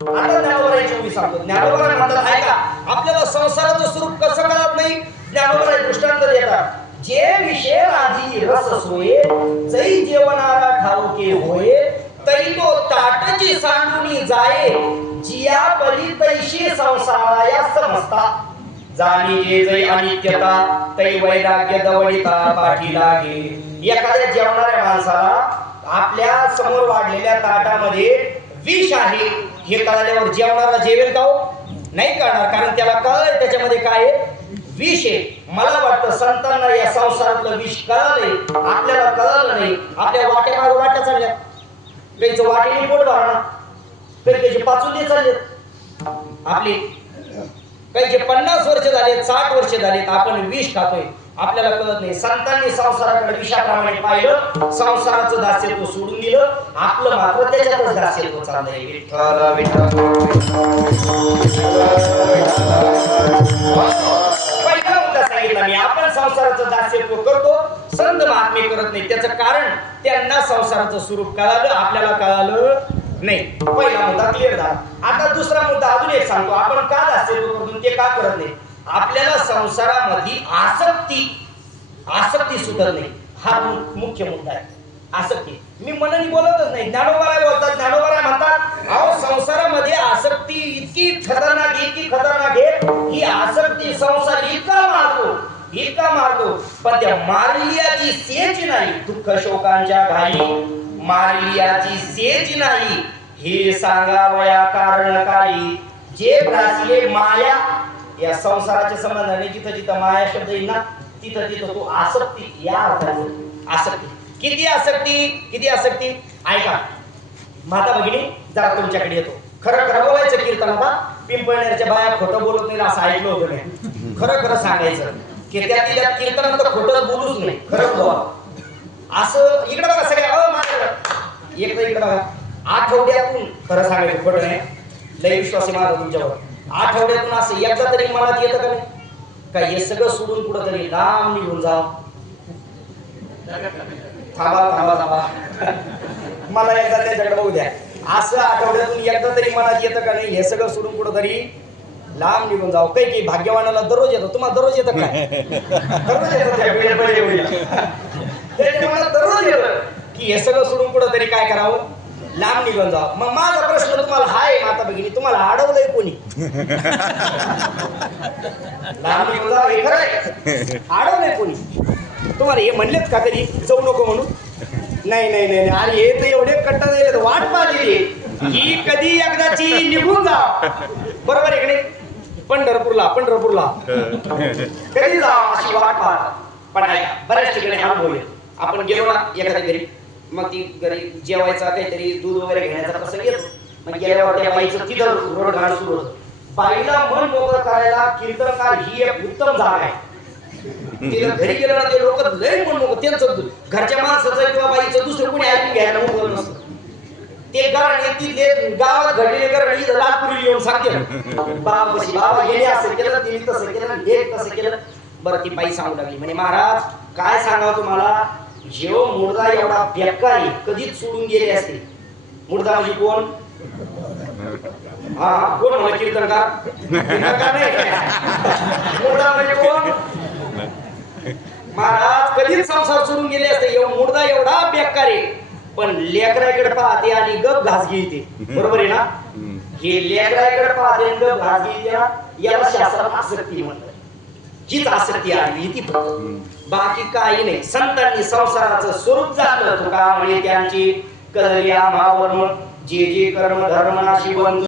आता ज्ञानोबराची उभी सांगतो. ज्ञानोबा म्हणतात ऐका, आपल्याला संसाराचं स्वरूप कसं कळत नाही. ज्ञानोबा दृष्टांत देतात. जे विषय आधी रस सोये, जै जेवणारा ठाऊके होय, तै तो ताटची सांडूनी जाये, जिया परी तैशी संसाराया समजता. जाणी जे जै अनित्यता, तै वैराग्य दवडिता पाठी लागे. एखाद्या जेवणाऱ्या माणसाला आपल्या समोर वाढलेल्या ताटामध्ये विष आहे हे कळल्यावर जेवणारा जेवेल का हो? नाही कळणार, कारण त्याला कळलंय त्याच्यामध्ये काय आहे, विष आहे. मला वाटतं संतांना या संसारातलं विष कळालंय, आपल्याला कळालं नाही. आपल्या वाट्या वाट्या चालल्या, काहीच वाटेने पोट भरणा, काही पाचुंदे चाललेत आपले, काही 50 वर्ष झाले, 60 वर्ष झालेत, आपण विष खातोय, आपल्याला कळत नाही. संतांनी संसाराकडे विषाप्रमाणे पाहिलं, संसाराचं दास्यत्व सोडून दिलं, आपलं मात्र त्याच्यातच दास्यत्व चाललंय. विठ्ठल विठ्ठल. पहिला मुद्दा सांगितला मी, आपण संसाराचं दास्यत्व करतो, संत महात्मे करत नाही. त्याचं कारण त्यांना संसाराचं स्वरूप कळालं, आपल्याला कळालं नाही. पहिला मुद्दा क्लिअर झाला. आता दुसरा मुद्दा अजून एक सांगतो. आपण का दास्यत्व करतो ते का करत नाही. आपल्याला संसारामध्ये आसक्ती सुटत नाही, हा मुख्य मुद्दा आहे. आसक्ती मी मनाने बोलतच नाही. ज्ञानोबा बोलतात, ज्ञानोबा म्हणतात अहो संसारामध्ये आसक्ती इतकी खतरनाक आहे, ही आसक्ती संसार इतका मारतो, पण त्या मारलियाची सेच नाही. दुःख शोकांच्या घाई मारलियाची सेच नाही, हे सांगावया कारण काही. जे ग्रासले माया, या संसाराच्या संबंधाने जिथं जिथं माया शब्द येईल ना, तिथं तो आसक्ती, या अर्थाने आसक्ती. किती आसक्ती ऐका माता भगिनी, जरा तुमच्याकडे येतो. खरं बोलायचं कीर्तन. आता पिंपळनेरच्या बाया खोटं बोलत नाही असं ऐकलं होतं नाही. खरं सांगायचं की त्या कीर्तनात खोटं बोलूच नाही, खरं बोला. असं इकडे बघा सगळ्या, माझ्याकडे इकडे बघा. आठवड्यातून खरं सांगायचं, खोटं नाही, लय विश्वास आहे माझा तुमच्यावर. आठवड्यातून असं एकदा तरी मनात येतं का नाही का हे सगळं सोडून कुठं तरी लांब निघून जा. थांबा मला एकदा त्याच्याकडे बघू द्या. असं आठवड्यातून एकदा तरी मनात येतं का नाही हे सगळं सोडून कुठं तरी लांब निघून जाऊ. काही भाग्यवानाला दररोज येतो. तुम्हाला दररोज येतं काय? दररोज येतं की हे सगळं सोडून कुठं तरी काय करावं, लांब निघून जावं. मग माझा प्रश्न तुम्हाला हाय माता भगिनी, तुम्हाला अडवलंय कोणी? लांब निघून जावं हे खरंय, अडवलंय कोणी? तुम्हाला हे म्हणलेत का कधी जाऊ नको म्हणून? नाही. अरे हे तर एवढे कट्टा दिले, वाट पाहिजे ही कधी एकदाची निघून जा. बरोबर आहे की नाही? पंढरपूरला कधी जा अशी वाट पाहता. पण बऱ्याच ठिकाणी हा बोल, आपण गेलो ना एखाद्या घरी, मग ती घरी जेवायचा काहीतरी दूध वगैरे घेण्याचा प्रसंग येतो. मग गेल्यावर त्या बाईचं तिथं रोडगाड सुरू होतं. बाईला मन मोकळं करायला कीर्तनकार ही एक उत्तम जागा आहे. तिला घरी गेलं ना ते लोक लय मन मोकळं, त्यांचं घरच्या माणसाचं किंवा बाईचं दुसरं कोणी ऐकून घ्यायला मोकळं नसतं. ते गाणे तिथले गावात घडलेले गाणे लालपुरी येऊन सांगते बाबा गेले असं केलं, तिने तसं केलं, हे तसं केलं. बरं ती बाई सांगू लागली, म्हणे महाराज काय सांगावं तुम्हाला, जेव मुर्दा एवढा बेकारी कधीच सोडून गेले असते. मुर्दा म्हणजे कोण? कोण म्हणा कीर्तनकार? मुर्दा म्हणजे कोण? महाराज कधीच संसार सोडून गेले असते. मुर्दा एवढा बेकारी, पण लेकराकडे पाहते आणि गप घास घेते. बरोबर आहे ना? हे लेकराकडे पाहते आणि गप घास घेते ना, याला शास्त्रात आसक्ती म्हणतात. हीच आसक्ती आहे ती, बाकी काही नाही. संतांनी संसाराचं स्वरूप जाणलं तुका, म्हणजे त्यांची कलर्या मावर्ण जे कर्म धर्मनाशी बंधू